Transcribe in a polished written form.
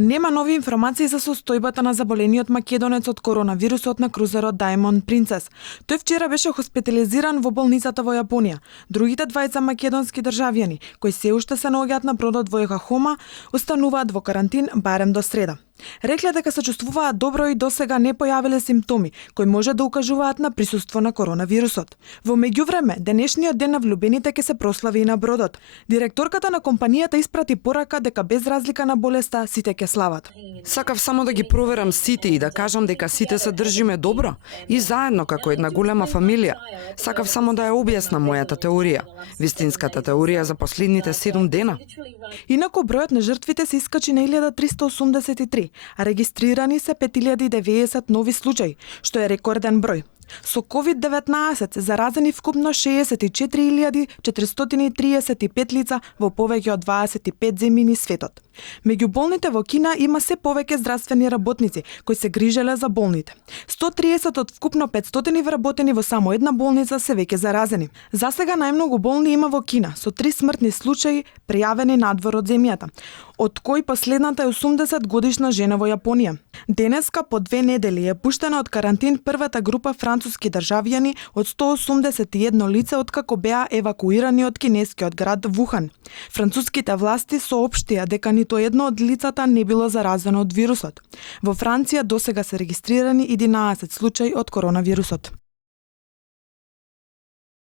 Нема нови информации за состојбата на заболениот македонец од коронавирусот на крузерот Diamond Princess. Тој вчера беше хоспитализиран во болницата во Јапонија. Другите двајца македонски државјани, кои се уште се наоѓаат на бродот во Йохахома, остануваат во карантин барем до среда. Рекле дека се чувствуваат добро и досега не појавиле симптоми кои може да укажуваат на присуство на коронавирусот. Во меѓувреме, денешниот ден на влюбените ќе се прослави и на бродот. Директорката на компанијата испрати порака дека без разлика на болеста сите ќе слават. Сакав само да ги проверам сите и да кажам дека сите се држиме добро и заедно како една голема фамилија. Сакав само да ја објаснам мојата теорија, вистинската теорија за последните 7 дена. Инаку бројот на жртвите се искачи на 1383, а регистрирани се 5090 нови случаи, што е рекорден број. Со COVID-19 заразени вкупно 64.435 лица во повеќе од 25 земји низ светот. Меѓу болните во Кина има се повеќе здравствени работници кои се грижеле за болните. 130 од вкупно 500 вработени во само една болница се веќе заразени. За сега најмногу болни има во Кина, со 3 смртни случаи пријавени надвор од земјата, од кои последната е 80 годишна жена во Јапонија. Денеска по 2 недели е пуштена од карантин првата група француски државјани од 181 лица откако беа евакуирани од кинескиот град Вухан. Француските власти соопштија дека ниту едно од лицата не било заразено од вирусот. Во Франција досега се регистрирани 11 случаи од коронавирусот.